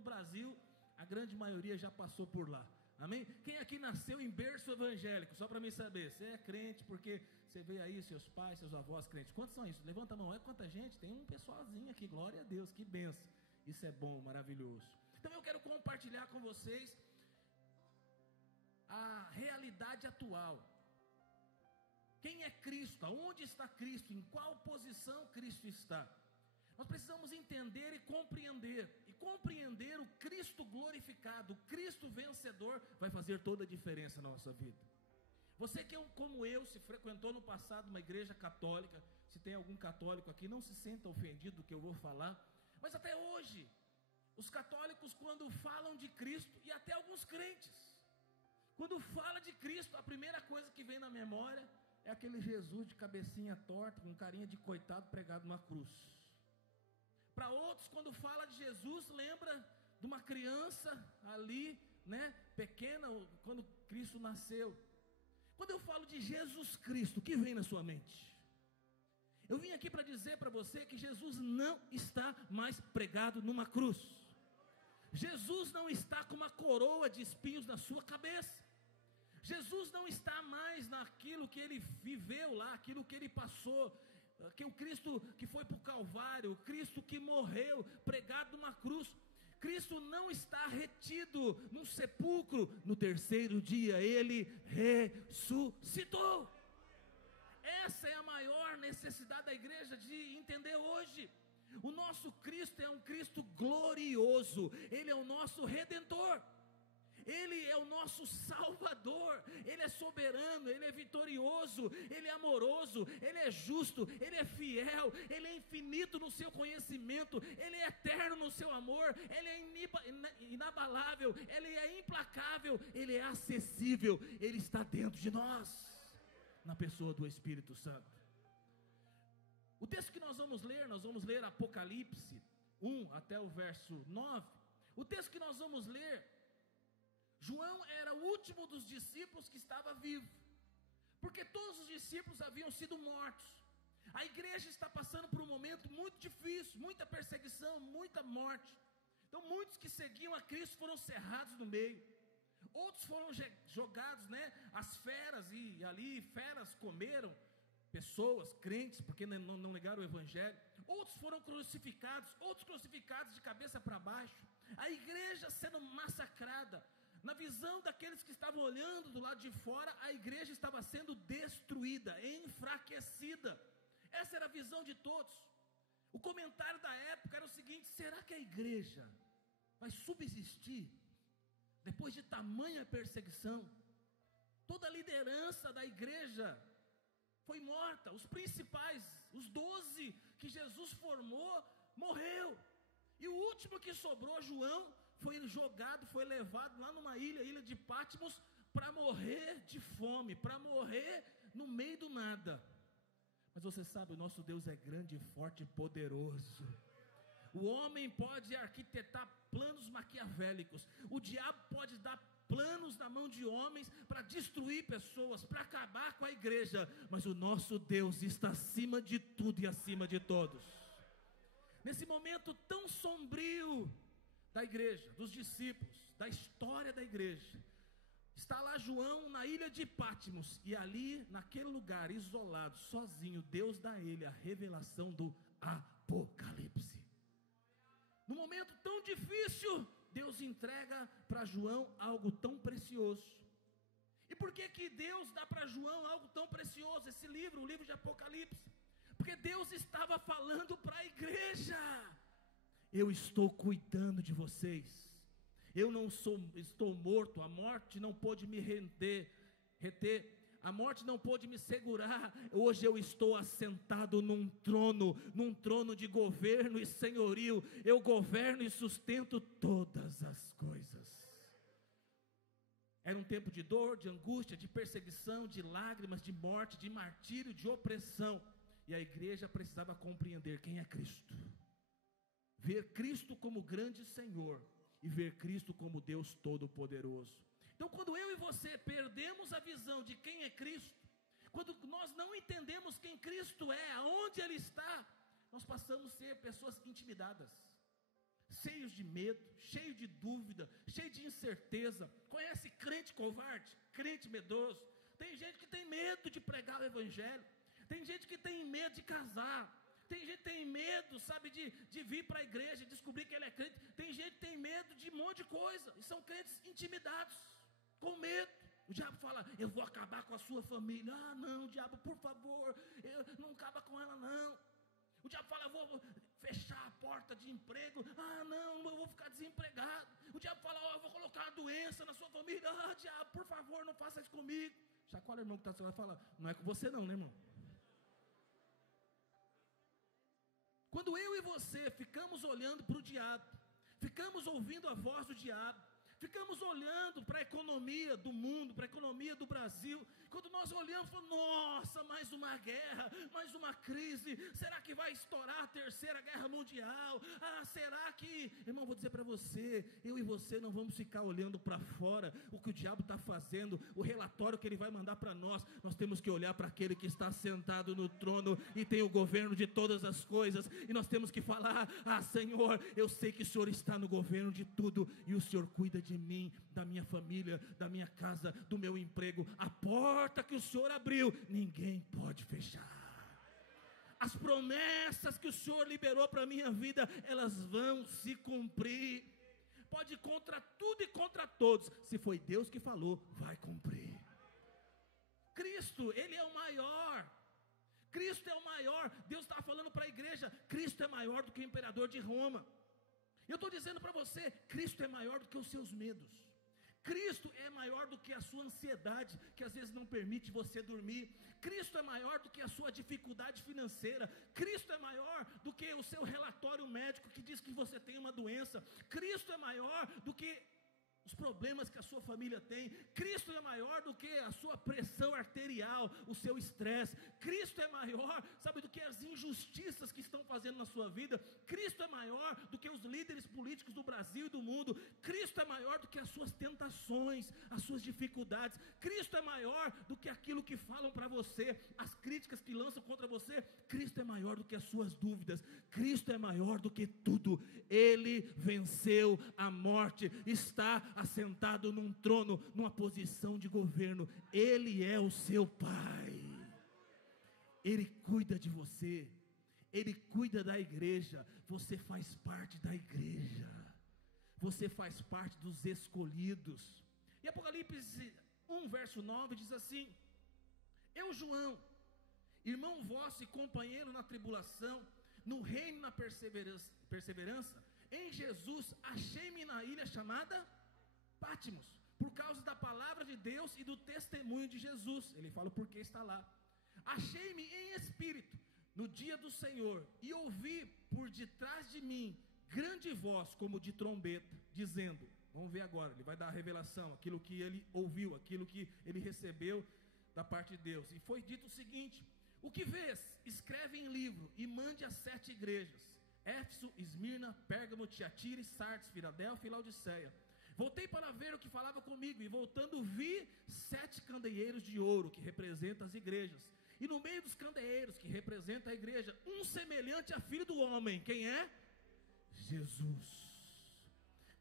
no Brasil, a grande maioria já passou por lá. Amém? Quem aqui nasceu em berço evangélico? Só para mim saber, você é crente porque você vê aí seus pais, seus avós crentes. Quantos são isso? Levanta a mão. É quanta gente? Tem um pessoalzinho aqui, glória a Deus, que benção. Isso é bom, maravilhoso. Então eu quero compartilhar com vocês a realidade atual. Quem é Cristo? Aonde está Cristo? Em qual posição Cristo está? Nós precisamos entender e compreender o Cristo glorificado, o Cristo vencedor, vai fazer toda a diferença na nossa vida. Você que, como eu, se frequentou no passado uma igreja católica, se tem algum católico aqui, não se sinta ofendido do que eu vou falar, mas até hoje, os católicos, quando falam de Cristo, e até alguns crentes, quando fala de Cristo, a primeira coisa que vem na memória é aquele Jesus de cabecinha torta, com carinha de coitado pregado numa cruz. Para outros, quando fala de Jesus, lembra de uma criança ali, né, pequena, quando Cristo nasceu. Quando eu falo de Jesus Cristo, o que vem na sua mente? Eu vim aqui para dizer para você que Jesus não está mais pregado numa cruz. Jesus não está com uma coroa de espinhos na sua cabeça. Jesus não está mais naquilo que ele viveu lá, aquilo que ele passou, que o Cristo que foi para o Calvário, o Cristo que morreu, pregado numa cruz. Cristo não está retido num sepulcro, no terceiro dia ele ressuscitou. Essa é a maior necessidade da igreja de entender hoje. O nosso Cristo é um Cristo glorioso, ele é o nosso Redentor. Ele é o nosso Salvador, Ele é soberano, Ele é vitorioso, Ele é amoroso, Ele é justo, Ele é fiel, Ele é infinito no seu conhecimento, Ele é eterno no seu amor, Ele é inabalável, Ele é implacável, Ele é acessível, Ele está dentro de nós, na pessoa do Espírito Santo. O texto que nós vamos ler Apocalipse 1 até o verso 9, o texto que nós vamos ler, João era o último dos discípulos que estava vivo, porque todos os discípulos haviam sido mortos. A igreja está passando por um momento muito difícil, muita perseguição, muita morte. Então muitos que seguiam a Cristo foram cerrados no meio, outros foram jogados, as feras, e ali feras comeram pessoas, crentes, porque não negaram o evangelho. Outros foram crucificados, outros crucificados de cabeça para baixo. A igreja sendo massacrada. Na visão daqueles que estavam olhando do lado de fora, a igreja estava sendo destruída, enfraquecida. Essa era a visão de todos. O comentário da época era o seguinte: será que a igreja vai subsistir depois de tamanha perseguição? Toda a liderança da igreja foi morta, os principais, os 12 que Jesus formou, morreu, e o último que sobrou, João, foi jogado, foi levado lá numa ilha de Patmos, para morrer de fome, para morrer no meio do nada. Mas você sabe, o nosso Deus é grande, forte e poderoso. O homem pode arquitetar planos maquiavélicos, o diabo pode dar planos na mão de homens para destruir pessoas, para acabar com a igreja, mas o nosso Deus está acima de tudo e acima de todos. Nesse momento tão sombrio da igreja, dos discípulos, da história da igreja, está lá João na ilha de Patmos, e ali naquele lugar isolado, sozinho, Deus dá a ele a revelação do Apocalipse. No momento tão difícil, Deus entrega para João algo tão precioso. E por que Deus dá para João algo tão precioso? Esse livro, o livro de Apocalipse, porque Deus estava falando para a igreja: eu estou cuidando de vocês, eu não estou morto, a morte não pôde me reter, a morte não pôde me segurar. Hoje eu estou assentado num trono de governo e senhorio, eu governo e sustento todas as coisas. Era um tempo de dor, de angústia, de perseguição, de lágrimas, de morte, de martírio, de opressão, e a igreja precisava compreender quem é Cristo, ver Cristo como grande Senhor, e ver Cristo como Deus Todo-Poderoso. Então, quando eu e você perdemos a visão de quem é Cristo, quando nós não entendemos quem Cristo é, aonde Ele está, nós passamos a ser pessoas intimidadas, cheios de medo, cheios de dúvida, cheios de incerteza. Conhece crente covarde, crente medroso? Tem gente que tem medo de pregar o evangelho, tem gente que tem medo de casar, tem gente que tem medo, sabe, de vir para a igreja, descobrir que ele é crente. Tem gente que tem medo de um monte de coisa, e são crentes intimidados, com medo. O diabo fala: eu vou acabar com a sua família. Ah, não, diabo, por favor, não acaba com ela, não. O diabo fala: eu vou fechar a porta de emprego. Ah, não, eu vou ficar desempregado. O diabo fala: eu vou colocar uma doença na sua família. Ah, diabo, por favor, não faça isso comigo. Chacoalha o irmão que está lá e fala: não é com você não, né, irmão? Quando eu e você ficamos olhando para o diabo, ficamos ouvindo a voz do diabo, ficamos olhando para a economia do mundo, para a economia do Brasil, quando nós olhamos, falamos: nossa, mais uma guerra, mais uma crise, será que vai estourar a terceira guerra mundial? Ah, será que... Irmão, vou dizer para você, eu e você não vamos ficar olhando para fora, o que o diabo está fazendo, o relatório que ele vai mandar para nós temos que olhar para aquele que está sentado no trono e tem o governo de todas as coisas, e nós temos que falar: ah, Senhor, eu sei que o Senhor está no governo de tudo, e o Senhor cuida de mim, da minha família, da minha casa, do meu emprego. A porta que o Senhor abriu, ninguém pode fechar. As promessas que o Senhor liberou para a minha vida, elas vão se cumprir. Pode ir contra tudo e contra todos, se foi Deus que falou, vai cumprir. Cristo, Ele é o maior. Cristo é o maior. Deus está falando para a igreja: Cristo é maior do que o imperador de Roma. Eu estou dizendo para você: Cristo é maior do que os seus medos. Cristo é maior do que a sua ansiedade, que às vezes não permite você dormir. Cristo é maior do que a sua dificuldade financeira. Cristo é maior do que o seu relatório médico que diz que você tem uma doença. Cristo é maior do que os problemas que a sua família tem. Cristo é maior do que a sua pressão arterial, o seu estresse. Cristo é maior, sabe, do que as injustiças que estão fazendo na sua vida. Cristo é maior do que os líderes políticos do Brasil e do mundo. Cristo é maior do que as suas tentações, as suas dificuldades. Cristo é maior do que aquilo que falam para você, as críticas que lançam contra você. Cristo é maior do que as suas dúvidas. Cristo é maior do que tudo. Ele venceu a morte, está assentado num trono, numa posição de governo. Ele é o seu Pai. Ele cuida de você. Ele cuida da igreja. Você faz parte da igreja. Você faz parte dos escolhidos. E Apocalipse 1, verso 9 diz assim: eu, João, irmão vosso e companheiro na tribulação, no reino e na perseverança, em Jesus, achei-me na ilha chamada Pátimos, por causa da palavra de Deus e do testemunho de Jesus. Ele fala o porquê está lá. Achei-me em espírito no dia do Senhor, e ouvi por detrás de mim grande voz como de trombeta, dizendo... Vamos ver agora, ele vai dar a revelação, aquilo que ele ouviu, aquilo que ele recebeu da parte de Deus. E foi dito o seguinte: o que vês, escreve em livro e mande às 7 igrejas: Éfeso, Esmirna, Pérgamo, Tiatira, Sardes, Filadélfia e Laodiceia. Voltei para ver o que falava comigo, e voltando vi 7 candeeiros de ouro, que representam as igrejas. E no meio dos candeeiros, que representa a igreja, um semelhante a filho do homem. Quem é? Jesus.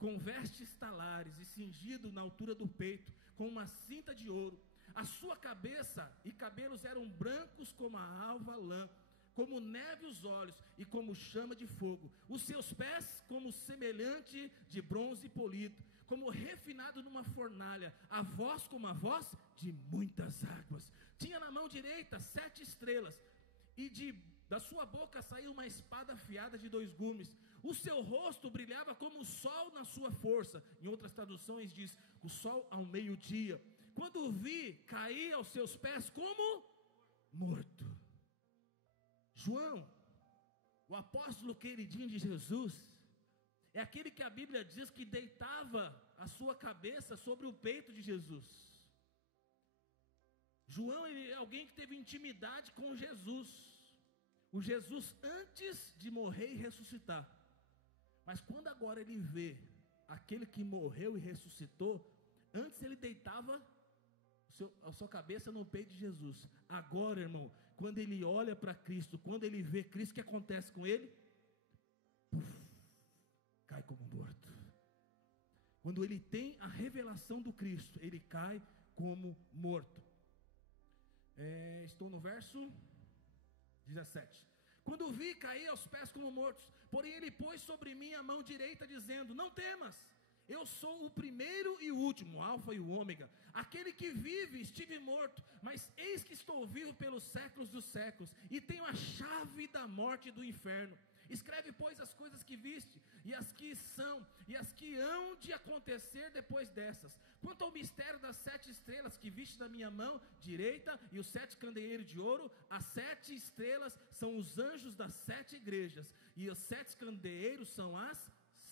Com vestes talares e cingido na altura do peito, com uma cinta de ouro. A sua cabeça e cabelos eram brancos como a alva lã, como neve os olhos e como chama de fogo. Os seus pés como semelhante de bronze polido, como refinado numa fornalha. A voz como a voz de muitas águas. Tinha na mão direita 7 estrelas, e da sua boca saiu uma espada afiada de 2 gumes. O seu rosto brilhava como o sol na sua força. Em outras traduções diz: o sol ao meio-dia. Quando o vi, caí aos seus pés como morto. João, o apóstolo queridinho de Jesus, é aquele que a Bíblia diz que deitava a sua cabeça sobre o peito de Jesus. João, ele é alguém que teve intimidade com Jesus, o Jesus antes de morrer e ressuscitar. Mas quando agora ele vê aquele que morreu e ressuscitou, antes ele deitava a sua cabeça no peito de Jesus. Agora, irmão, quando ele olha para Cristo, quando ele vê Cristo, o que acontece com ele? Puf, cai como morto. quando ele tem a revelação do Cristo, ele cai como morto. Estou no verso 17. Quando vi, caí aos pés como mortos, porém ele pôs sobre mim a mão direita, dizendo: não temas, eu sou o primeiro e o último, o alfa e o ômega, aquele que vive. Estive morto, mas eis que estou vivo pelos séculos dos séculos, e tenho a chave da morte e do inferno. Escreve, pois, as coisas que viste, e as que são, e as que hão de acontecer depois dessas. Quanto ao mistério das 7 estrelas que viste na minha mão direita, e os 7 candeeiros de ouro, as 7 estrelas são os anjos das 7 igrejas, e os 7 candeeiros são as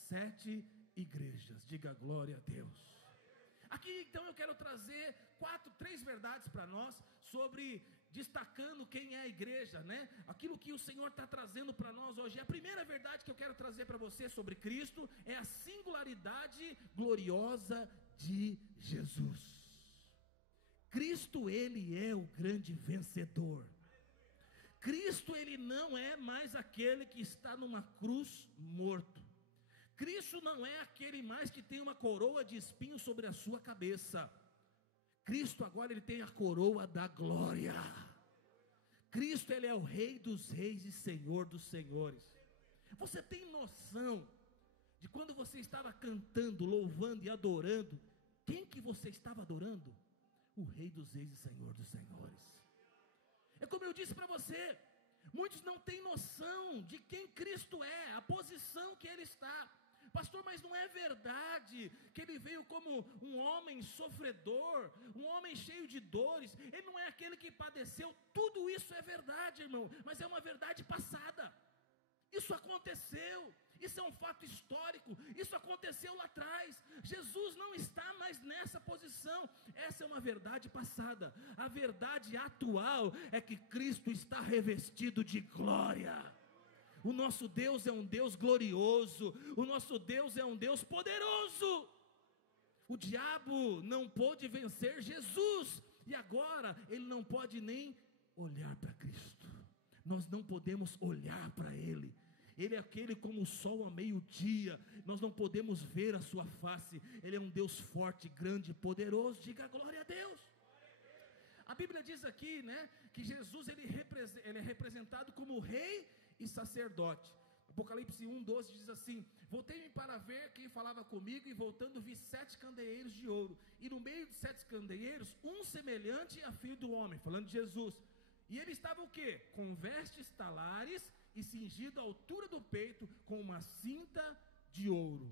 7 igrejas. Diga glória a Deus. Aqui então eu quero trazer 3 verdades para nós, sobre destacando quem é a igreja, né? Aquilo que o Senhor está trazendo para nós hoje. A primeira verdade que eu quero trazer para você sobre Cristo é a singularidade gloriosa de Jesus. Cristo, ele é o grande vencedor. Cristo, ele não é mais aquele que está numa cruz morto. Cristo não é aquele mais que tem uma coroa de espinhos sobre a sua cabeça. Cristo agora ele tem a coroa da glória. Cristo, ele é o Rei dos reis e Senhor dos senhores. Você tem noção de quando você estava cantando, louvando e adorando, quem que você estava adorando? O Rei dos reis e Senhor dos senhores. É como eu disse para você, muitos não têm noção de quem Cristo é, a posição que ele está. Pastor, mas não é verdade que ele veio como um homem sofredor, um homem cheio de dores? Ele não é aquele que padeceu. Tudo isso é verdade, irmão, mas é uma verdade passada. Isso aconteceu, isso é um fato histórico, isso aconteceu lá atrás. Jesus não está mais nessa posição. Essa é uma verdade passada. A verdade atual é que Cristo está revestido de glória. O nosso Deus é um Deus glorioso, o nosso Deus é um Deus poderoso. O diabo não pôde vencer Jesus, e agora ele não pode nem olhar para Cristo. Nós não podemos olhar para ele. Ele é aquele como o sol ao meio-dia, nós não podemos ver a sua face. Ele é um Deus forte, grande, poderoso. Diga glória a Deus. A Bíblia diz aqui, né, que Jesus ele é representado como rei e sacerdote. Apocalipse 1:12 diz assim: voltei-me para ver quem falava comigo, e voltando vi 7 candeeiros de ouro, e no meio dos 7 candeeiros, um semelhante a filho do homem, falando de Jesus. E ele estava o quê? Com vestes talares, e cingido à altura do peito, com uma cinta de ouro.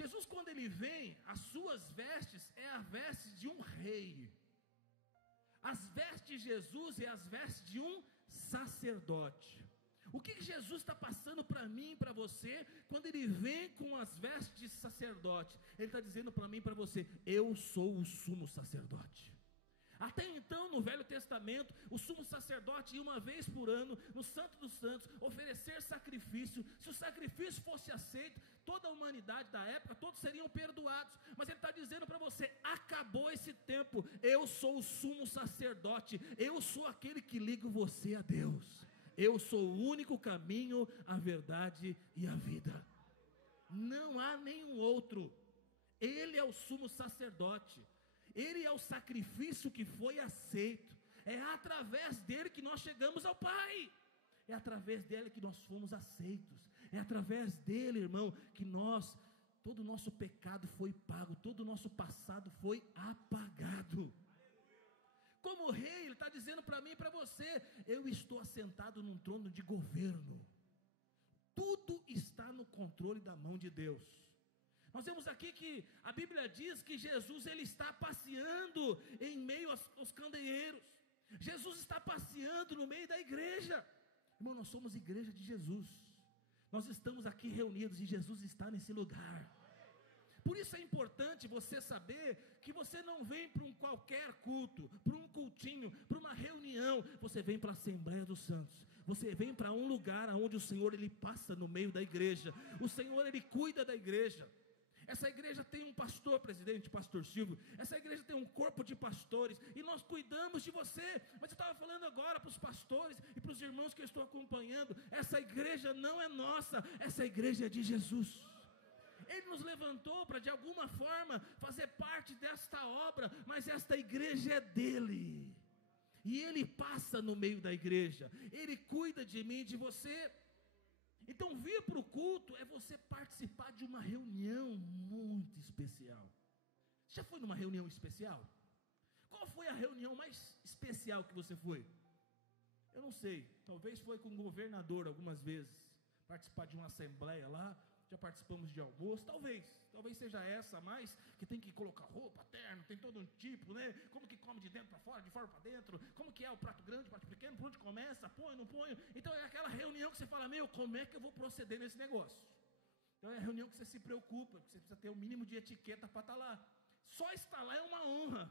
Jesus, quando ele vem, as suas vestes é a veste de um rei. As vestes de Jesus é as vestes de um sacerdote. O que Jesus está passando para mim e para você, quando ele vem com as vestes de sacerdote? Ele está dizendo para mim e para você: eu sou o sumo sacerdote. Até então, no Velho Testamento, o sumo sacerdote ia uma vez por ano, no Santo dos Santos, oferecer sacrifício. Se o sacrifício fosse aceito, toda a humanidade da época, todos seriam perdoados. Mas ele está dizendo para você: acabou esse tempo, eu sou o sumo sacerdote, eu sou aquele que liga você a Deus. Eu sou o único caminho, a verdade e a vida. Não há nenhum outro. Ele é o sumo sacerdote. Ele é o sacrifício que foi aceito. É através dele que nós chegamos ao Pai. É através dele que nós fomos aceitos. É através dele, irmão, que todo o nosso pecado foi pago. Todo o nosso passado foi apagado. Como rei, ele está dizendo para mim e para você: eu estou assentado num trono de governo. Tudo está no controle da mão de Deus. Nós vemos aqui que a Bíblia diz que Jesus ele está passeando em meio aos candeeiros. Jesus está passeando no meio da igreja. Irmão, nós somos igreja de Jesus. Nós estamos aqui reunidos e Jesus está nesse lugar. Por isso é importante você saber que você não vem para um qualquer culto, para um cultinho, para uma reunião. Você vem para a Assembleia dos Santos. Você vem para um lugar onde o Senhor ele passa no meio da igreja. O Senhor ele cuida da igreja. Essa igreja tem um pastor presidente, pastor Silvio. Essa igreja tem um corpo de pastores, e nós cuidamos de você. Mas eu estava falando agora para os pastores e para os irmãos que eu estou acompanhando: essa igreja não é nossa, essa igreja é de Jesus. Ele nos levantou para de alguma forma fazer parte desta obra, mas esta igreja é dele, e ele passa no meio da igreja, ele cuida de mim e de você. Então vir para o culto é você participar de uma reunião muito especial. Já foi numa reunião especial? Qual foi a reunião mais especial que você foi? Eu não sei, talvez foi com o governador algumas vezes, participar de uma assembleia lá, já participamos de almoço, talvez seja essa, mais que tem que colocar roupa, terno, tem todo um tipo, né? Como que come de dentro para fora, de fora para dentro, como que é o prato grande, prato pequeno, por onde começa, põe, não põe. Então é aquela reunião que você fala, como é que eu vou proceder nesse negócio? Então é a reunião que você se preocupa, que você precisa ter o mínimo de etiqueta para estar lá. Só estar lá é uma honra,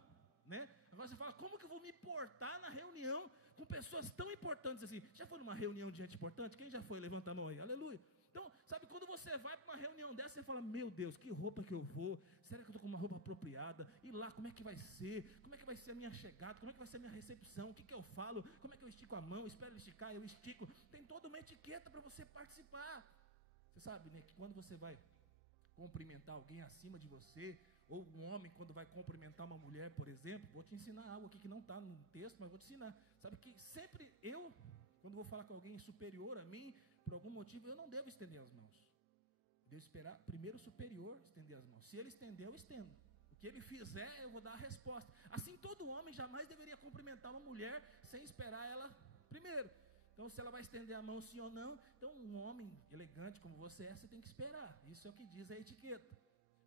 né? Agora você fala, como que eu vou me portar na reunião com pessoas tão importantes assim? Já foi numa reunião de gente importante? Quem já foi? Levanta a mão aí, aleluia. Então, sabe, quando você vai para uma reunião dessa, você fala, meu Deus, que roupa que eu vou? Será que eu estou com uma roupa apropriada? E lá, como é que vai ser? Como é que vai ser a minha chegada? Como é que vai ser a minha recepção? O que eu falo? Como é que eu estico a mão? Espero ele esticar, eu estico. Tem toda uma etiqueta para você participar. Você sabe, né, que quando você vai cumprimentar alguém acima de você, ou um homem quando vai cumprimentar uma mulher, por exemplo, vou te ensinar algo aqui que não está no texto, mas vou te ensinar. Sabe que sempre quando vou falar com alguém superior a mim, por algum motivo, eu não devo estender as mãos. Eu devo esperar primeiro o superior estender as mãos. Se ele estender, eu estendo. O que ele fizer, eu vou dar a resposta. Assim, todo homem jamais deveria cumprimentar uma mulher sem esperar ela primeiro. Então, se ela vai estender a mão sim ou não, então um homem elegante como você tem que esperar. Isso é o que diz a etiqueta.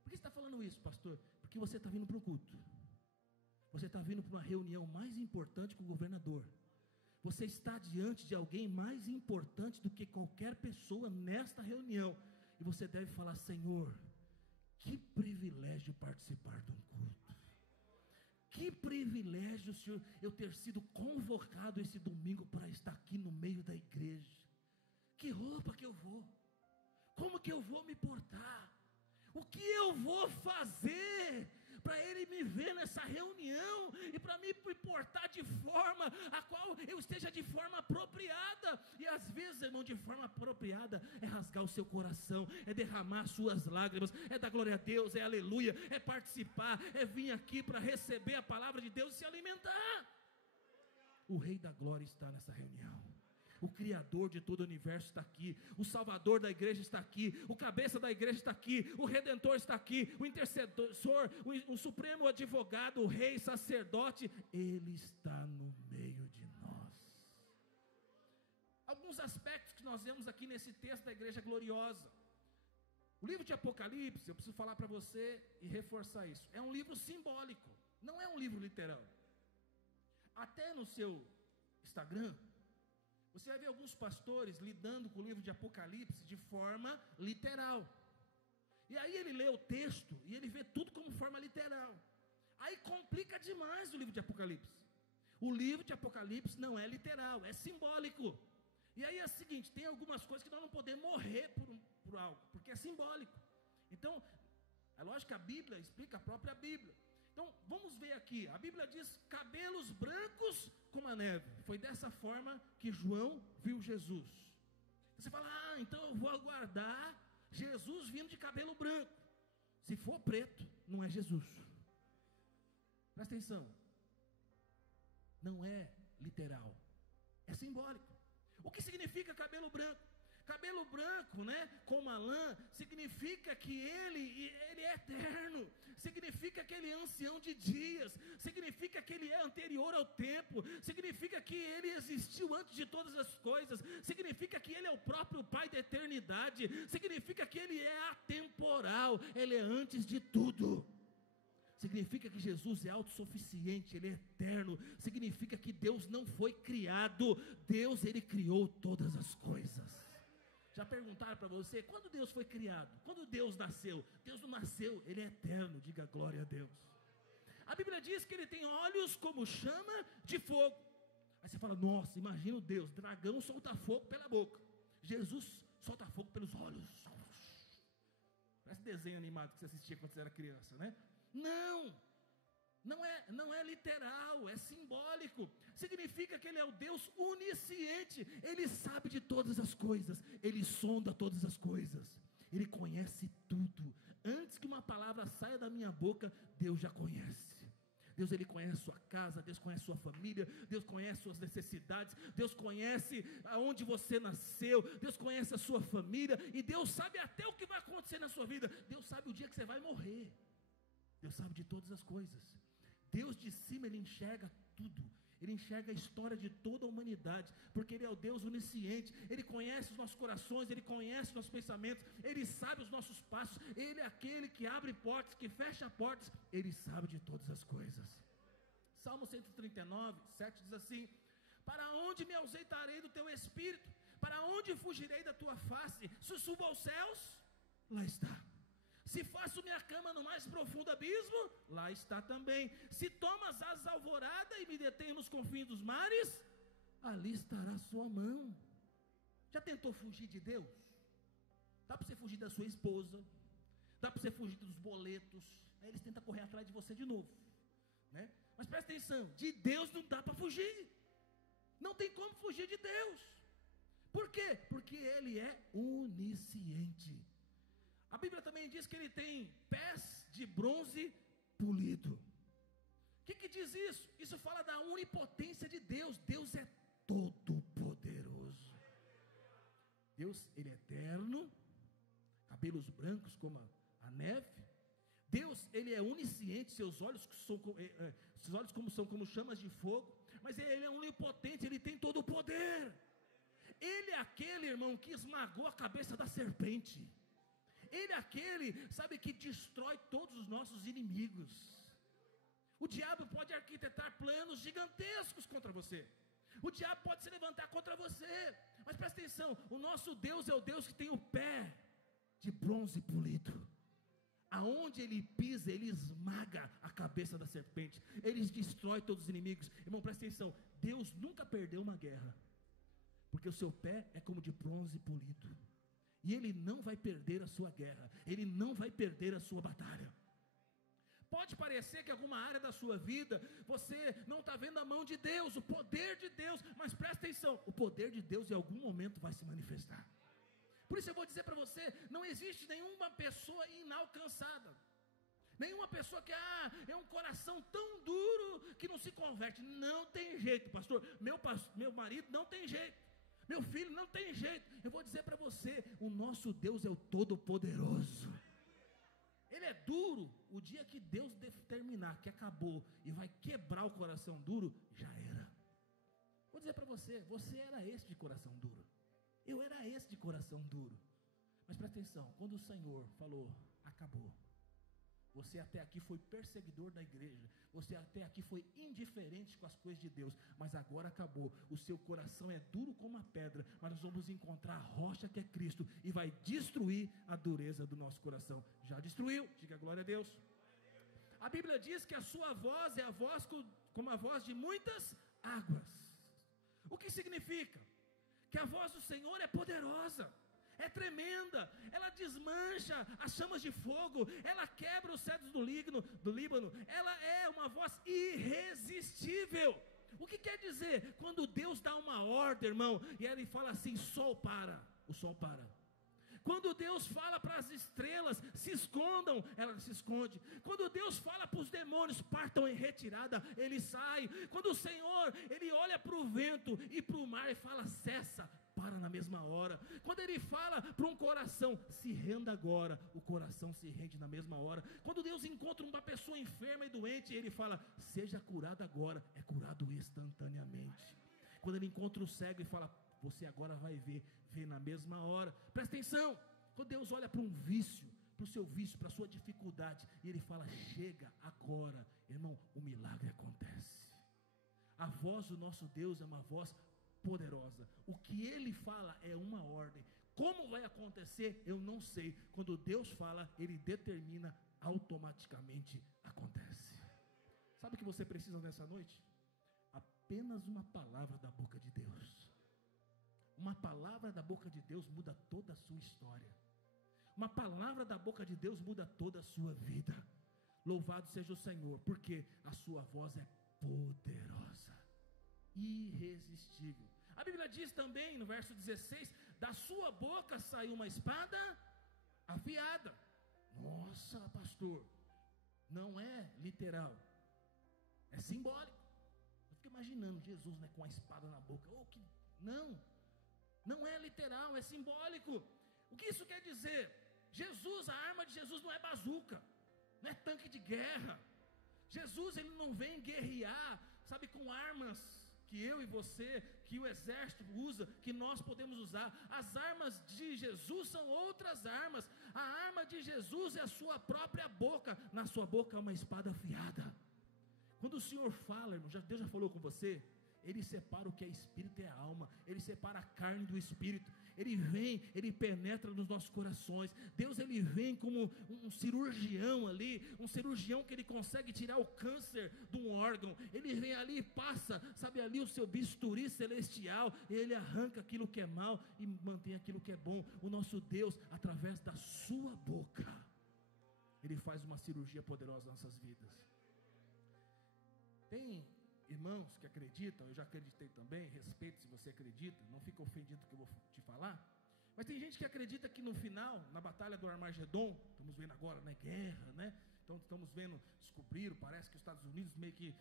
Por que você está falando isso, pastor? Porque você está vindo para o culto. Você está vindo para uma reunião mais importante com o governador. Você está diante de alguém mais importante do que qualquer pessoa nesta reunião. E você deve falar, Senhor, que privilégio participar de um culto. Que privilégio, Senhor, eu ter sido convocado esse domingo para estar aqui no meio da igreja. Que roupa que eu vou? Como que eu vou me portar? O que eu vou fazer para ele me ver nessa reunião e para me portar de forma a qual eu esteja de forma apropriada? E às vezes, irmão, de forma apropriada é rasgar o seu coração, é derramar suas lágrimas, é dar glória a Deus, é aleluia, é participar, é vir aqui para receber a palavra de Deus e se alimentar. O Rei da Glória está nessa reunião. O Criador de todo o universo está aqui, o Salvador da igreja está aqui, o cabeça da igreja está aqui, o Redentor está aqui, o intercessor, o supremo advogado, o rei, sacerdote, ele está no meio de nós. Alguns aspectos que nós vemos aqui nesse texto da igreja gloriosa. O livro de Apocalipse, eu preciso falar para você e reforçar isso, é um livro simbólico, não é um livro literal. Até no seu Instagram, você vai ver alguns pastores lidando com o livro de Apocalipse de forma literal. E aí ele lê o texto e ele vê tudo como forma literal. Aí complica demais o livro de Apocalipse. O livro de Apocalipse não é literal, é simbólico. E aí é o seguinte, tem algumas coisas que nós não podemos morrer por algo, porque é simbólico. Então, é lógico que a Bíblia explica a própria Bíblia. Então, vamos ver aqui, a Bíblia diz, cabelos brancos como a neve. Foi dessa forma que João viu Jesus. Você fala, então eu vou aguardar Jesus vindo de cabelo branco. Se for preto, não é Jesus. Presta atenção, não é literal, é simbólico. O que significa cabelo branco? Cabelo branco, né, como a lã, significa que ele é eterno, significa que ele é ancião de dias, significa que ele é anterior ao tempo, significa que ele existiu antes de todas as coisas, significa que ele é o próprio Pai da eternidade, significa que ele é atemporal, ele é antes de tudo. Significa que Jesus é autossuficiente, ele é eterno, significa que Deus não foi criado, Deus, ele criou todas as coisas. Já perguntaram para você, quando Deus foi criado? Quando Deus nasceu? Deus não nasceu, ele é eterno, diga glória a Deus. A Bíblia diz que ele tem olhos como chama de fogo. Aí você fala, nossa, imagina Deus, dragão solta fogo pela boca, Jesus solta fogo pelos olhos. Parece desenho animado que você assistia quando você era criança, né? Não é literal, é simbólico. Significa que ele é o Deus onisciente, ele sabe de todas as coisas, ele sonda todas as coisas, ele conhece tudo. Antes palavra saia da minha boca, Deus já conhece. Deus, Ele conhece a sua casa, Deus conhece a sua família, Deus conhece suas necessidades, Deus conhece aonde você nasceu, Deus conhece a sua família, e Deus sabe até o que vai acontecer na sua vida. Deus sabe o dia que você vai morrer. Deus sabe de todas as coisas. Deus de cima, Ele enxerga tudo. Ele enxerga a história de toda a humanidade, porque Ele é o Deus onisciente. Ele conhece os nossos corações, Ele conhece os nossos pensamentos, Ele sabe os nossos passos. Ele é aquele que abre portas, que fecha portas. Ele sabe de todas as coisas. Salmo 139, 7 diz assim: para onde me ausentarei do teu espírito? Para onde fugirei da tua face? Se subo aos céus, lá está. Se faço minha cama no mais profundo abismo, lá está também. Se tomas as alvoradas e me detém nos confins dos mares, ali estará a sua mão. Já tentou fugir de Deus? Dá para você fugir da sua esposa, dá para você fugir dos boletos, aí eles tentam correr atrás de você de novo, né? Mas presta atenção, de Deus não dá para fugir, não tem como fugir de Deus. Por quê? Porque Ele é onisciente. A Bíblia também diz que Ele tem pés de bronze polido. O que diz isso? Isso fala da onipotência de Deus. Deus é todo poderoso. Deus, Ele é eterno, cabelos brancos como a neve. Deus, Ele é onisciente, seus olhos são como chamas de fogo. Mas Ele é onipotente, Ele tem todo o poder. Ele é aquele, irmão, que esmagou a cabeça da serpente. Ele é aquele, sabe, que destrói todos os nossos inimigos. O diabo pode arquitetar planos gigantescos contra você. O diabo pode se levantar contra você. Mas presta atenção, o nosso Deus é o Deus que tem o pé de bronze polido. Aonde Ele pisa, Ele esmaga a cabeça da serpente. Ele destrói todos os inimigos. Irmão, presta atenção, Deus nunca perdeu uma guerra, porque o seu pé é como de bronze polido. E Ele não vai perder a sua guerra, Ele não vai perder a sua batalha. Pode parecer que alguma área da sua vida, você não está vendo a mão de Deus, o poder de Deus, mas presta atenção, o poder de Deus em algum momento vai se manifestar. Por isso eu vou dizer para você, não existe nenhuma pessoa inalcançada, nenhuma pessoa que é um coração tão duro que não se converte. Não tem jeito, pastor, meu marido não tem jeito, meu filho não tem jeito. Eu vou dizer para você, o nosso Deus é o Todo-Poderoso. Ele é duro. O dia que Deus determinar que acabou e vai quebrar o coração duro, já era. Vou dizer para você, você era esse de coração duro, eu era esse de coração duro. Mas presta atenção, quando o Senhor falou, acabou, você até aqui foi perseguidor da igreja, você até aqui foi indiferente com as coisas de Deus, mas agora acabou. O seu coração é duro como a pedra, mas nós vamos encontrar a rocha que é Cristo, e vai destruir a dureza do nosso coração. Já destruiu, diga glória a Deus. A Bíblia diz que a sua voz é a voz como a voz de muitas águas. O que significa? Que a voz do Senhor é poderosa, é tremenda, ela desmancha as chamas de fogo, ela quebra os cedros do Líbano, ela é uma voz irresistível. O que quer dizer? Quando Deus dá uma ordem, irmão, e Ele fala assim, sol para, o sol para. Quando Deus fala para as estrelas, se escondam, ela se esconde. Quando Deus fala para os demônios, partam em retirada, ele sai. Quando o Senhor, Ele olha para o vento e para o mar e fala, cessa, para na mesma hora. Quando Ele fala para um coração, se renda agora, o coração se rende na mesma hora. Quando Deus encontra uma pessoa enferma e doente, Ele fala, seja curado agora, é curado instantaneamente. Quando Ele encontra o cego e fala, você agora vai ver na mesma hora. Presta atenção, quando Deus olha para um vício, para o seu vício, para a sua dificuldade, e Ele fala, chega agora, irmão, o milagre acontece. A voz do nosso Deus é uma voz poderosa. O que Ele fala é uma ordem. Como vai acontecer, eu não sei. Quando Deus fala, Ele determina, automaticamente acontece. Sabe o que você precisa nessa noite? Apenas uma palavra da boca de Deus. Uma palavra da boca de Deus muda toda a sua história. Uma palavra da boca de Deus muda toda a sua vida. Louvado seja o Senhor, porque a sua voz é poderosa, irresistível. A Bíblia diz também no verso 16, da sua boca saiu uma espada afiada. Nossa, Nossa, pastor, não é literal, é simbólico. Eu fico imaginando Jesus, né, com a espada na boca. Não é literal, é simbólico. O que isso quer dizer? Jesus, a arma de Jesus não é bazuca, não é tanque de guerra. Jesus, ele não vem guerrear, sabe, com armas que eu e você, que o exército usa, que nós podemos usar. As armas de Jesus são outras armas. A arma de Jesus é a sua própria boca. Na sua boca é uma espada afiada. Quando o Senhor fala, irmão, Deus já falou com você, Ele separa o que é espírito e a alma, Ele separa a carne do espírito. Ele vem, Ele penetra nos nossos corações. Deus, Ele vem como um cirurgião ali, um cirurgião que Ele consegue tirar o câncer de um órgão. Ele vem ali e passa, sabe, ali o seu bisturi celestial, e Ele arranca aquilo que é mal e mantém aquilo que é bom. O nosso Deus, através da sua boca, Ele faz uma cirurgia poderosa nas nossas vidas. Tem irmãos que acreditam, eu já acreditei também, respeito se você acredita, não fica ofendido que eu vou te falar, mas tem gente que acredita que no final, na batalha do Armagedon, estamos vendo agora, né, guerra, né, então estamos vendo, descobriram, parece que os Estados Unidos meio que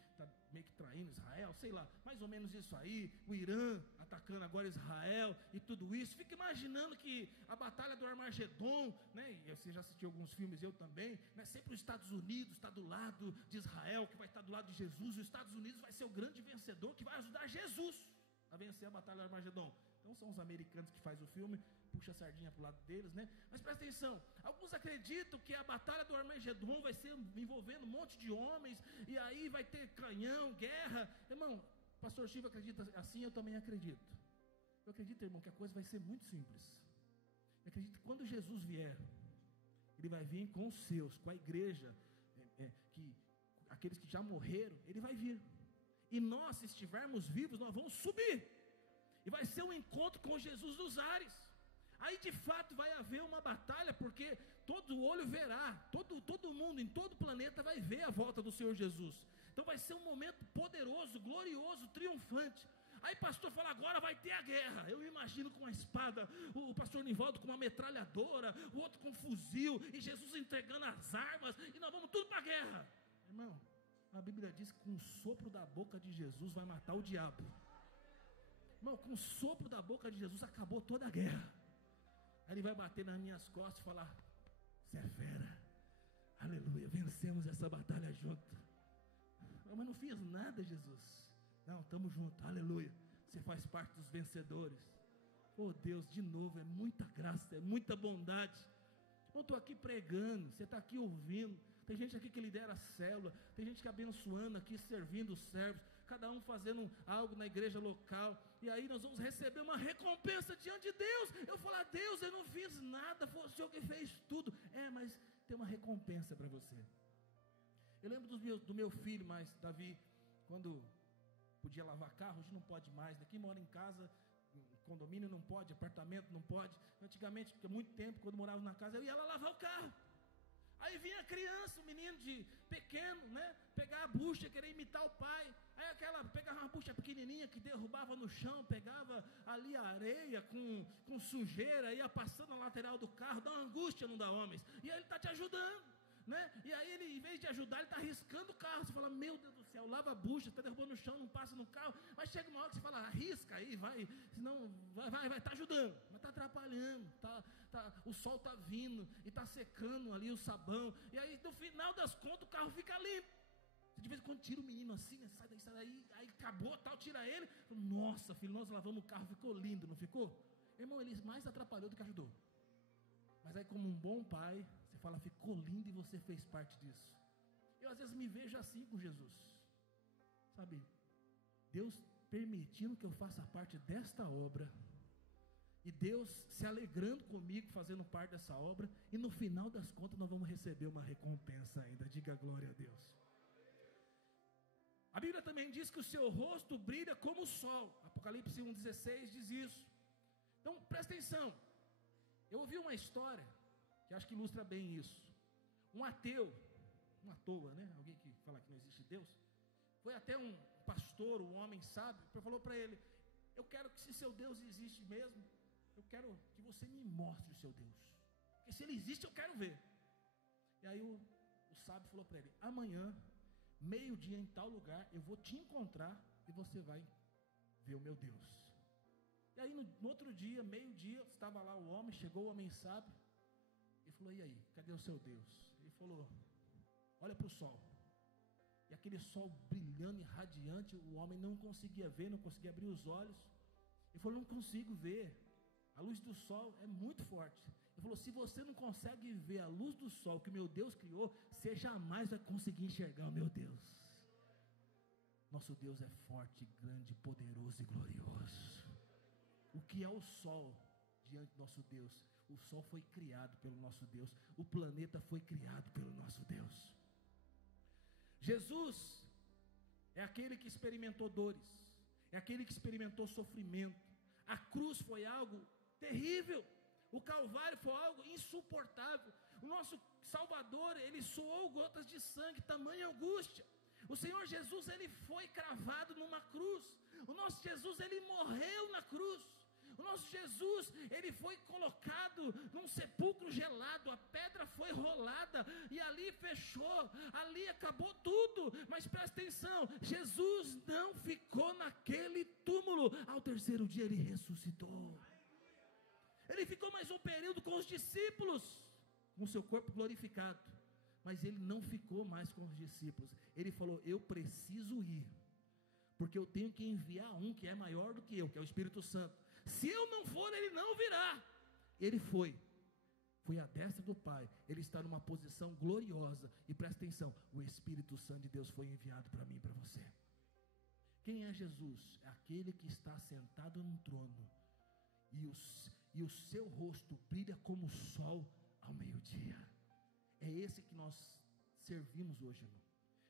traindo Israel, sei lá, mais ou menos isso aí, o Irã atacando agora Israel, e tudo isso, fica imaginando que a batalha do Armagedon, né, e você já assistiu alguns filmes, eu também, né, sempre os Estados Unidos está do lado de Israel, que vai estar do lado de Jesus, e os Estados Unidos vai ser o grande vencedor, que vai ajudar Jesus a vencer a batalha do Armagedon. Então são os americanos que fazem o filme, puxa a sardinha para o lado deles, né? Mas presta atenção, alguns acreditam que a batalha do Armagedon vai ser envolvendo um monte de homens, e aí vai ter canhão, guerra. Irmão, pastor Chico acredita assim, eu também acredito. Eu acredito, irmão, que a coisa vai ser muito simples. Eu acredito que quando Jesus vier, Ele vai vir com os seus, com a igreja, aqueles que já morreram, Ele vai vir, e nós, se estivermos vivos, nós vamos subir, e vai ser um encontro com Jesus nos ares. Aí de fato vai haver uma batalha, porque todo olho verá, todo mundo em todo o planeta vai ver a volta do Senhor Jesus. Então vai ser um momento poderoso, glorioso, triunfante. Aí pastor fala, agora vai ter a guerra. Eu imagino com a espada, o pastor Nivaldo com uma metralhadora, o outro com um fuzil, e Jesus entregando as armas, e nós vamos tudo para a guerra. Irmão, a Bíblia diz que com o sopro da boca de Jesus vai matar o diabo. Irmão, com o sopro da boca de Jesus acabou toda a guerra. Aí Ele vai bater nas minhas costas e falar, você é fera, aleluia, vencemos essa batalha junto. Mas não fiz nada, Jesus. Não, estamos juntos, aleluia, você faz parte dos vencedores. Oh Deus, de novo, é muita graça, é muita bondade. Eu estou aqui pregando, você está aqui ouvindo, tem gente aqui que lidera a célula, tem gente que abençoando aqui, servindo os servos, cada um fazendo algo na igreja local, e aí nós vamos receber uma recompensa diante de Deus. Eu falo, Deus, eu não fiz nada, foi o Senhor que fez tudo. Mas tem uma recompensa para você. Eu lembro do meu filho, mas Davi, quando podia lavar carro, hoje não pode mais, daqui mora em casa, condomínio não pode, apartamento não pode. Antigamente, porque muito tempo, quando morava na casa, eu ia lá lavar o carro. Aí vinha a criança, um menino pequeno, né, pegar a bucha, querer imitar o pai. Aí pegava uma bucha pequenininha que derrubava no chão, pegava ali a areia com sujeira, ia passando na lateral do carro, dá uma angústia, não dá, homens. E aí ele está te ajudando, né? E aí ele, em vez de ajudar, ele está riscando o carro. Você fala, meu Deus do céu, lava a bucha, está derrubando no chão, não passa no carro. Mas chega uma hora que você fala, arrisca aí, vai, senão vai, está ajudando, mas está atrapalhando, o sol está vindo e está secando ali o sabão. E aí no final das contas o carro fica limpo. De vez em quando tira o menino assim, né? Sai daí, aí acabou, tal, tira ele. Nossa, filho, nós lavamos o carro, ficou lindo, não ficou? Irmão, ele mais atrapalhou do que ajudou. Mas aí, como um bom pai, você fala, ficou lindo e você fez parte disso. Eu às vezes me vejo assim com Jesus, sabe? Deus permitindo que eu faça parte desta obra, e Deus se alegrando comigo, fazendo parte dessa obra, e no final das contas nós vamos receber uma recompensa ainda. Diga glória a Deus. A Bíblia também diz que o seu rosto brilha como o sol. Apocalipse 1,16 diz isso. Então presta atenção. Eu ouvi uma história que acho que ilustra bem isso. Um ateu, uma toa, né? Alguém que fala que não existe Deus, foi até um pastor, um homem sábio, e falou para ele, eu quero que, se seu Deus existe mesmo, eu quero que você me mostre o seu Deus, porque se ele existe eu quero ver. E aí o sábio falou para ele: amanhã, meio-dia em tal lugar, eu vou te encontrar e você vai ver o meu Deus. E aí no outro dia, meio-dia, estava lá o homem, chegou o homem sábio, e falou: e aí, cadê o seu Deus? Ele falou: olha para o sol. E aquele sol brilhando e radiante, o homem não conseguia ver, não conseguia abrir os olhos. Ele falou: não consigo ver, a luz do sol é muito forte. Ele falou: se você não consegue ver a luz do sol que o meu Deus criou, você jamais vai conseguir enxergar o meu Deus. Nosso Deus é forte, grande, poderoso e glorioso. O que é o sol diante do nosso Deus? O sol foi criado pelo nosso Deus, o planeta foi criado pelo nosso Deus. Jesus é aquele que experimentou dores, é aquele que experimentou sofrimento. A cruz foi algo terrível, o Calvário foi algo insuportável. O nosso Salvador, ele suou gotas de sangue, tamanha angústia. O Senhor Jesus, ele foi cravado numa cruz. O nosso Jesus, ele morreu na cruz. O nosso Jesus, ele foi colocado num sepulcro gelado, a pedra foi rolada e ali fechou, ali acabou tudo. Mas presta atenção, Jesus não ficou naquele túmulo. Ao terceiro dia ele ressuscitou. Ele ficou mais um período com os discípulos, com seu corpo glorificado, mas ele não ficou mais com os discípulos. Ele falou: eu preciso ir, porque eu tenho que enviar um que é maior do que eu, que é o Espírito Santo. Se eu não for, ele não virá. Ele foi à destra do Pai, ele está numa posição gloriosa. E presta atenção, o Espírito Santo de Deus foi enviado para mim e para você. Quem é Jesus? É aquele que está sentado no trono, e o seu rosto brilha como o sol ao meio-dia. É esse que nós servimos hoje, irmão.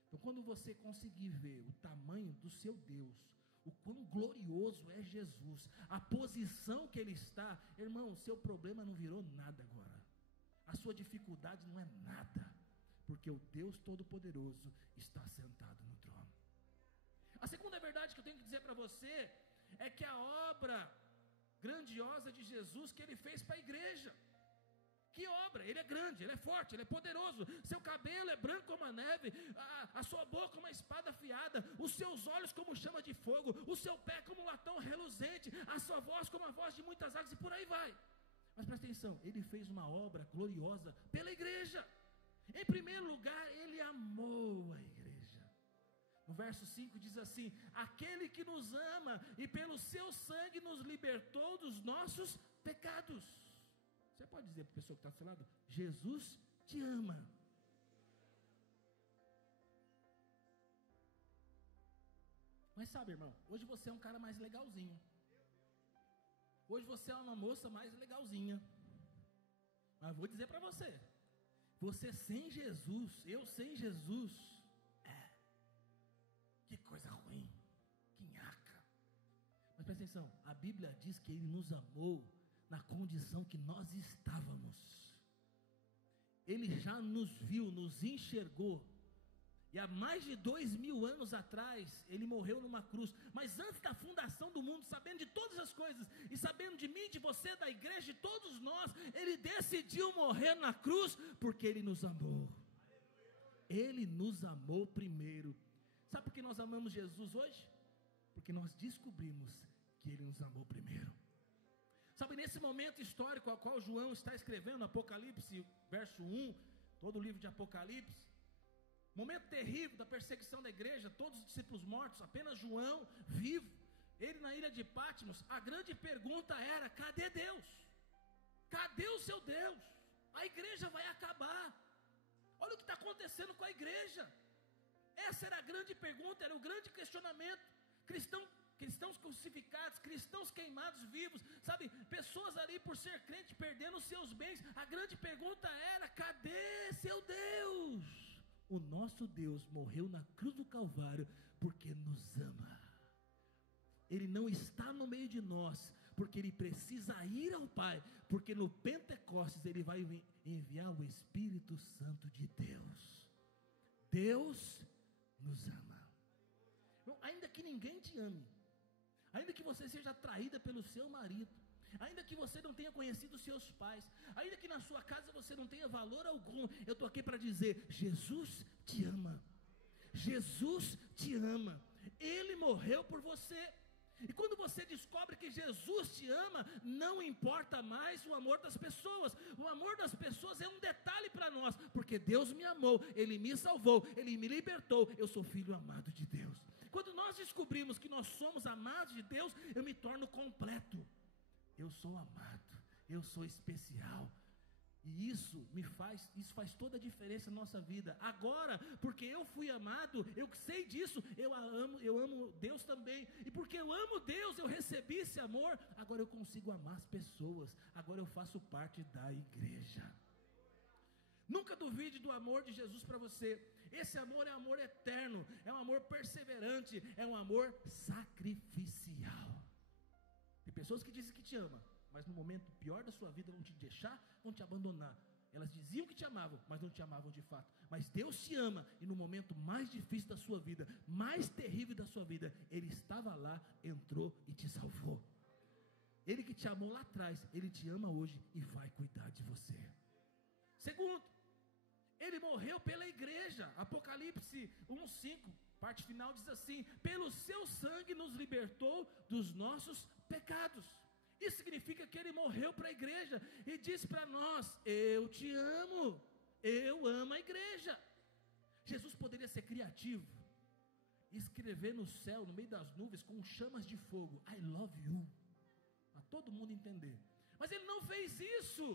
Então, quando você conseguir ver o tamanho do seu Deus, o quão glorioso é Jesus, a posição que ele está, irmão, o seu problema não virou nada agora, a sua dificuldade não é nada, porque o Deus Todo-Poderoso está sentado no trono. A segunda verdade que eu tenho que dizer para você é que a obra grandiosa de Jesus que ele fez para a igreja. Que obra? Ele é grande, ele é forte, ele é poderoso. Seu cabelo é branco como a neve, a sua boca como uma espada afiada, os seus olhos como chama de fogo, o seu pé como um latão reluzente, a sua voz como a voz de muitas águas, e por aí vai. Mas presta atenção, ele fez uma obra gloriosa pela igreja. Em primeiro lugar, ele amou a igreja. No verso 5 diz assim: aquele que nos ama e pelo seu sangue nos libertou dos nossos pecados. Você pode dizer para a pessoa que está do seu lado: Jesus te ama. Mas sabe, irmão, hoje você é um cara mais legalzinho. Hoje você é uma moça mais legalzinha. Mas vou dizer para você: você sem Jesus, eu sem Jesus, que coisa ruim, que nhaca. Mas presta atenção, a Bíblia diz que ele nos amou na condição que nós estávamos. Ele já nos viu, nos enxergou. E há mais de 2000 anos atrás, ele morreu numa cruz. Mas antes da fundação do mundo, sabendo de todas as coisas, e sabendo de mim, de você, da igreja, de todos nós, ele decidiu morrer na cruz, porque ele nos amou. Ele nos amou primeiro. Sabe por que nós amamos Jesus hoje? Porque nós descobrimos que ele nos amou primeiro. Sabe, nesse momento histórico ao qual João está escrevendo, Apocalipse, verso 1, todo o livro de Apocalipse, momento terrível da perseguição da igreja, todos os discípulos mortos, apenas João vivo, ele na ilha de Patmos. A grande pergunta era: cadê Deus? Cadê o seu Deus? A igreja vai acabar. Olha o que está acontecendo com a igreja. Essa era a grande pergunta, era o grande questionamento. Cristãos crucificados, cristãos queimados vivos, sabe, pessoas ali por ser crente perdendo os seus bens. A grande pergunta era: cadê seu Deus? O nosso Deus morreu na cruz do Calvário porque nos ama. Ele não está no meio de nós porque ele precisa ir ao Pai, porque no Pentecostes ele vai enviar o Espírito Santo de Deus. Deus nos ama. Ainda que ninguém te ame, ainda que você seja traída pelo seu marido, ainda que você não tenha conhecido os seus pais, ainda que na sua casa você não tenha valor algum, eu estou aqui para dizer: Jesus te ama, Jesus te ama, Ele morreu por você. E quando você descobre que Jesus te ama, não importa mais o amor das pessoas. O amor das pessoas é um detalhe para nós, porque Deus me amou, Ele me salvou, Ele me libertou, eu sou filho amado de Deus. Quando nós descobrimos que nós somos amados de Deus, eu me torno completo. Eu sou amado, eu sou especial. E isso faz toda a diferença na nossa vida. Agora, porque eu fui amado, eu sei disso, eu amo Deus também. E porque eu amo Deus, eu recebi esse amor, agora eu consigo amar as pessoas. Agora eu faço parte da igreja. Nunca duvide do amor de Jesus para você. Esse amor é um amor eterno, é um amor perseverante, é um amor sacrificial. Tem pessoas que dizem que te amam, mas no momento pior da sua vida vão te deixar, vão te abandonar. Elas diziam que te amavam, mas não te amavam de fato. Mas Deus te ama, e no momento mais difícil da sua vida, mais terrível da sua vida, Ele estava lá, entrou e te salvou. Ele que te amou lá atrás, Ele te ama hoje e vai cuidar de você. Segundo, Ele morreu pela igreja. Apocalipse 1:5, parte final diz assim: pelo seu sangue nos libertou dos nossos pecados. Isso significa que Ele morreu para a igreja e disse para nós: eu te amo, eu amo a igreja. Jesus poderia ser criativo, escrever no céu, no meio das nuvens, com chamas de fogo: I love you, para todo mundo entender. Mas Ele não fez isso.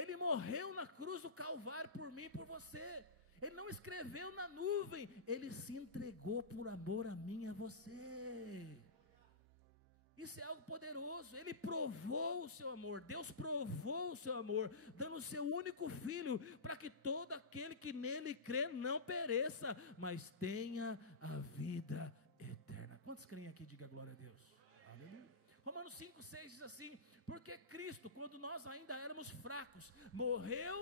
Ele morreu na cruz do Calvário por mim e por você. Ele não escreveu na nuvem, Ele se entregou por amor a mim e a você. Isso é algo poderoso. Ele provou o seu amor. Deus provou o seu amor, dando o seu único filho, para que todo aquele que nele crê não pereça, mas tenha a vida eterna. Quantos creem aqui? Diga glória a Deus. Aleluia. Romanos 5:6 diz assim: porque Cristo, quando nós ainda éramos fracos, morreu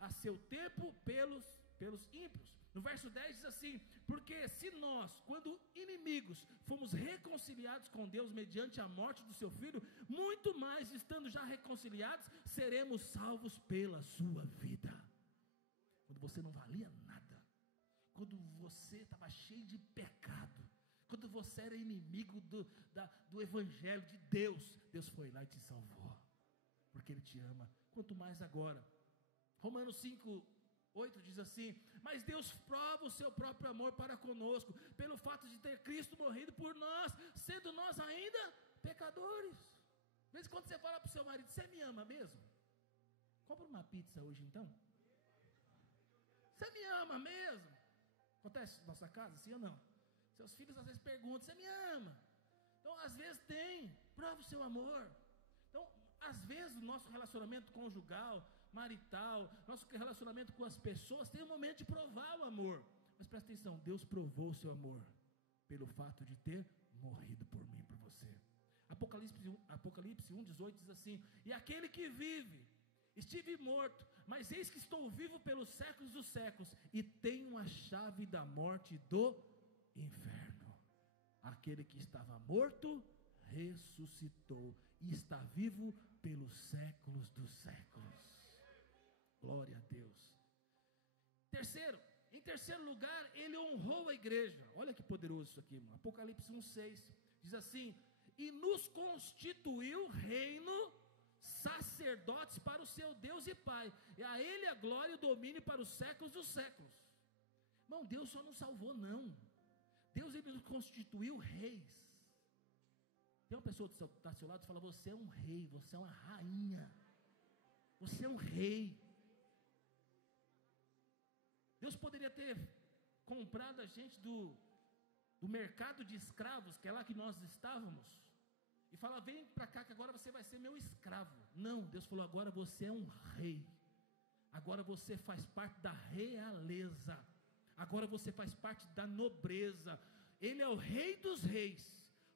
a seu tempo pelos ímpios. No verso 10 diz assim: porque se nós, quando inimigos, fomos reconciliados com Deus mediante a morte do seu Filho, muito mais, estando já reconciliados, seremos salvos pela sua vida. Quando você não valia nada, quando você estava cheio de pecado, quando você era inimigo do evangelho de Deus, Deus foi lá e te salvou, porque Ele te ama. Quanto mais agora. Romanos 5:8 diz assim: mas Deus prova o seu próprio amor para conosco, pelo fato de ter Cristo morrido por nós, sendo nós ainda pecadores. De vez em quando você fala para o seu marido: você me ama mesmo? Compra uma pizza hoje então. Você me ama mesmo? Acontece na nossa casa, sim ou não? Seus filhos às vezes perguntam: você me ama? Então às vezes prova o seu amor. Então às vezes o nosso relacionamento conjugal, marital, nosso relacionamento com as pessoas tem um momento de provar o amor. Mas presta atenção, Deus provou o seu amor pelo fato de ter morrido por mim e por você. Apocalipse 1:18 diz assim: e aquele que vive, estive morto, mas eis que estou vivo pelos séculos dos séculos, e tenho a chave da morte e do inferno. Aquele que estava morto ressuscitou e está vivo pelos séculos dos séculos. Glória a Deus. Em terceiro lugar, Ele honrou a igreja. Olha que poderoso isso aqui, irmão. Apocalipse 1:6 diz assim: e nos constituiu reino, sacerdotes para o seu Deus e Pai, e a Ele a glória e o domínio para os séculos dos séculos. Irmão, Deus só não salvou não, Deus Ele nos constituiu reis. Tem uma pessoa que está ao seu lado e fala: você é um rei, você é uma rainha, você é um rei. Deus poderia ter comprado a gente do mercado de escravos, que é lá que nós estávamos, e falar: vem para cá que agora você vai ser meu escravo. Não, Deus falou: agora você é um rei, agora você faz parte da realeza, agora você faz parte da nobreza. Ele é o rei dos reis.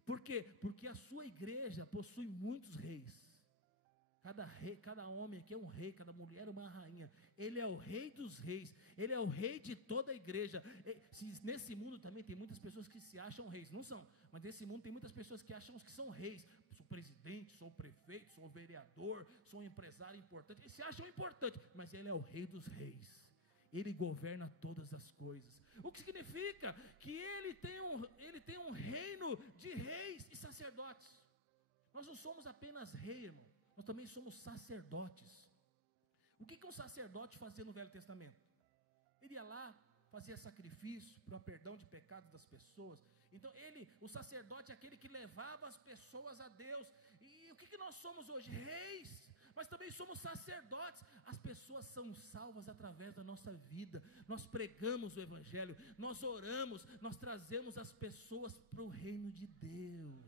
Por quê? Porque a sua igreja possui muitos reis. Cada homem aqui é um rei, cada mulher é uma rainha. Ele é o rei dos reis, Ele é o rei de toda a igreja. Nesse mundo também tem muitas pessoas que se acham reis, não são, mas nesse mundo tem muitas pessoas que acham que são reis. presidente, sou prefeito, sou vereador, sou um empresário importante. Eles se acham importante, mas ele é o rei dos reis. Ele governa todas as coisas. O que significa que ele tem um reino de reis e sacerdotes. Nós não somos apenas rei, irmão, nós também somos sacerdotes. O que um sacerdote fazia no Velho Testamento? Ele ia lá, fazia sacrifício para o perdão de pecados das pessoas. Então o sacerdote é aquele que levava as pessoas a Deus. E o que nós somos hoje? Reis, mas também somos sacerdotes. As pessoas são salvas através da nossa vida. Nós pregamos o Evangelho, nós oramos, nós trazemos as pessoas para o reino de Deus.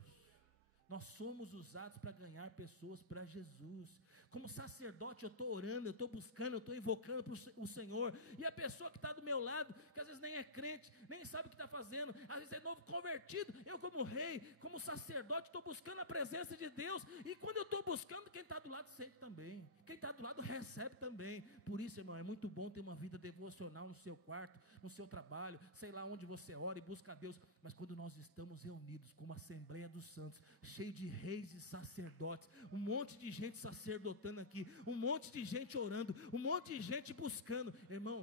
Nós somos usados para ganhar pessoas para Jesus. Como sacerdote eu estou orando, eu estou buscando, eu estou invocando o Senhor. E a pessoa que está do meu lado, que às vezes nem é crente, nem sabe o que está fazendo, às vezes é novo convertido, eu como rei, como sacerdote, estou buscando a presença de Deus. E quando eu estou buscando, quem está do lado sente também, quem está do lado recebe também. Por isso, irmão, é muito bom ter uma vida devocional no seu quarto, no seu trabalho, sei lá onde você ora e busca a Deus. Mas quando nós estamos reunidos como Assembleia dos Santos, cheio de reis e sacerdotes, um monte de gente sacerdotando aqui, um monte de gente orando, um monte de gente buscando, irmão,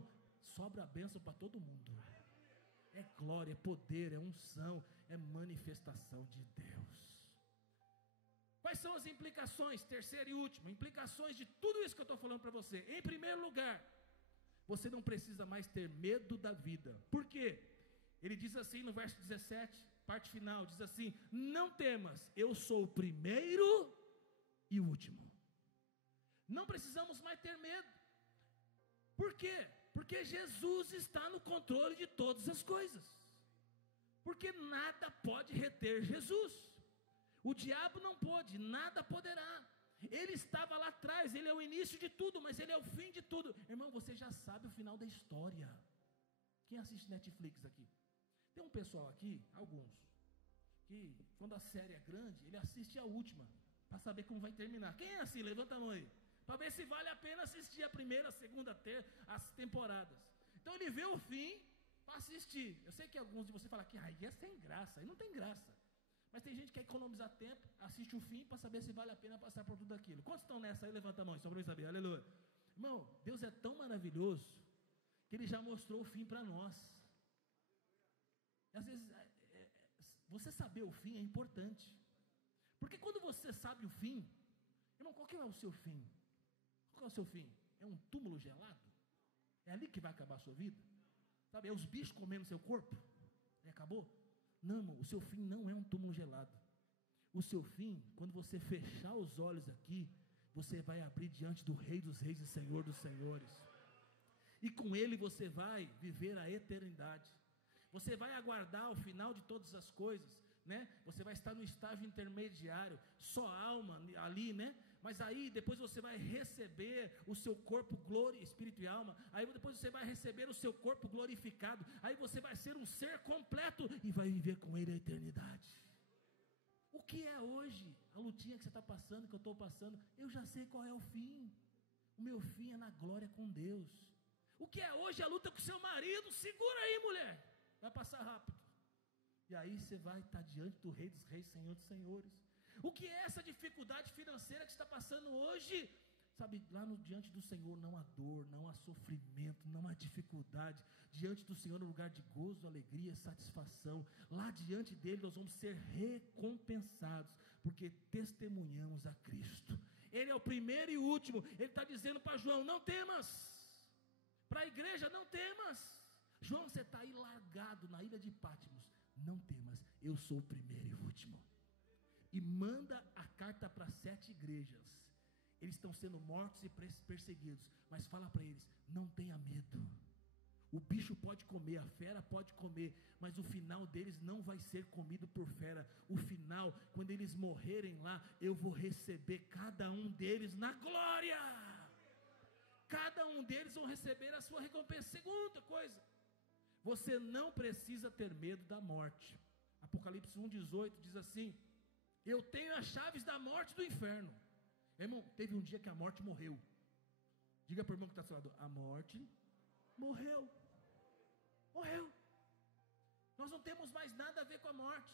sobra a bênção para todo mundo. É glória, é poder, é unção, é manifestação de Deus. Quais são as implicações? Terceira e última, implicações de tudo isso que eu estou falando para você. Em primeiro lugar, você não precisa mais ter medo da vida. Por quê? Ele diz assim no verso 17, parte final, diz assim: não temas, eu sou o primeiro e o último. Não precisamos mais ter medo. Por quê? Porque Jesus está no controle de todas as coisas. Porque nada pode reter Jesus. O diabo não pôde, nada poderá. Ele estava lá atrás, ele é o início de tudo, mas ele é o fim de tudo. Irmão, você já sabe o final da história. Quem assiste Netflix aqui? Tem um pessoal aqui, alguns, que quando a série é grande, ele assiste a última, para saber como vai terminar. Quem é assim? Levanta a mão aí. Para ver se vale a pena assistir a primeira, a segunda, as temporadas. Então ele vê o fim para assistir. Eu sei que alguns de vocês falam que aí é sem graça, aí não tem graça. Mas tem gente que quer economizar tempo, assiste o fim para saber se vale a pena passar por tudo aquilo. Quantos estão nessa aí? Levanta a mão, só para eu saber. Aleluia. Irmão, Deus é tão maravilhoso que Ele já mostrou o fim para nós. E às vezes, você saber o fim é importante. Porque quando você sabe o fim, irmão, qual que é o seu fim? Qual é o seu fim? É um túmulo gelado? É ali que vai acabar a sua vida? Sabe, é os bichos comendo seu corpo? E acabou? Não, irmão, o seu fim não é um túmulo gelado. O seu fim, quando você fechar os olhos aqui, você vai abrir diante do Rei dos Reis e Senhor dos Senhores. E com Ele você vai viver a eternidade. Você vai aguardar o final de todas as coisas, né? Você vai estar no estágio intermediário, só alma ali, né? Mas aí depois você vai receber o seu corpo espírito e alma. Aí depois você vai receber o seu corpo glorificado. Aí você vai ser um ser completo e vai viver com Ele a eternidade. O que é hoje? A lutinha que você está passando, que eu estou passando, eu já sei qual é o fim. O meu fim é na glória com Deus. O que é hoje? A luta com seu marido? Segura aí, mulher. Vai passar rápido. E aí você vai estar diante do Rei dos Reis, Senhor dos Senhores. O que é essa dificuldade financeira que está passando hoje? Sabe, lá diante do Senhor não há dor, não há sofrimento, não há dificuldade. Diante do Senhor é um lugar de gozo, alegria, satisfação. Lá diante dele nós vamos ser recompensados, porque testemunhamos a Cristo. Ele é o primeiro e o último. Ele está dizendo para João: não temas. Para a igreja, não temas. João, você está aí largado na ilha de Patmos. Não temas, eu sou o primeiro e o último. E manda a carta para 7 igrejas. Eles estão sendo mortos e perseguidos, mas fala para eles: não tenha medo. O bicho pode comer, a fera pode comer, mas o final deles não vai ser comido por fera. O final, quando eles morrerem lá, eu vou receber cada um deles na glória. Cada um deles vão receber a sua recompensa. Segunda coisa, você não precisa ter medo da morte. Apocalipse 1,18 diz assim: eu tenho as chaves da morte e do inferno. Irmão, teve um dia que a morte morreu. Diga para o irmão que está ao seu lado: a morte morreu. Morreu. Nós não temos mais nada a ver com a morte.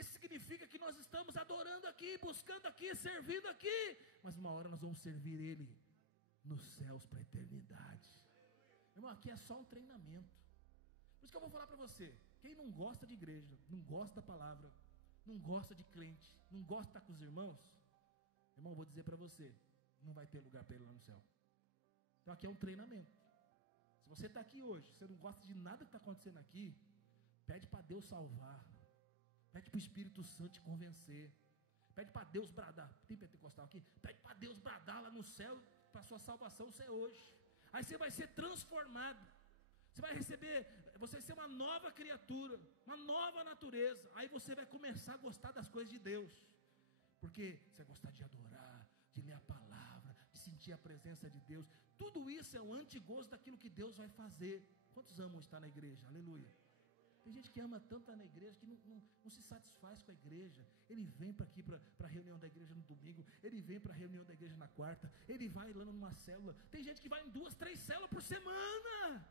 Isso significa que nós estamos adorando aqui, buscando aqui, servindo aqui, mas uma hora nós vamos servir Ele nos céus para a eternidade. Irmão, aqui é só um treinamento. Por isso que eu vou falar para você, quem não gosta de igreja, não gosta da palavra, não gosta de crente, não gosta de estar com os irmãos, irmão, eu vou dizer para você, não vai ter lugar para ele lá no céu. Então aqui é um treinamento. Se você está aqui hoje, você não gosta de nada que está acontecendo aqui, pede para Deus salvar, pede para o Espírito Santo te convencer, pede para Deus bradar. Tem pentecostal aqui? Pede para Deus bradar lá no céu, para a sua salvação ser hoje. Aí você vai ser transformado, você vai receber, você vai ser uma nova criatura, uma nova natureza. Aí você vai começar a gostar das coisas de Deus, porque você vai gostar de adorar, de ler a palavra, de sentir a presença de Deus. Tudo isso é o antigozo daquilo que Deus vai fazer. Quantos amam estar na igreja? Aleluia. Tem gente que ama tanto estar na igreja que não se satisfaz com a igreja. Ele vem para aqui, para a reunião da igreja no domingo, ele vem para a reunião da igreja na quarta, ele vai lá numa célula. Tem gente que vai em 2, 3 células por semana.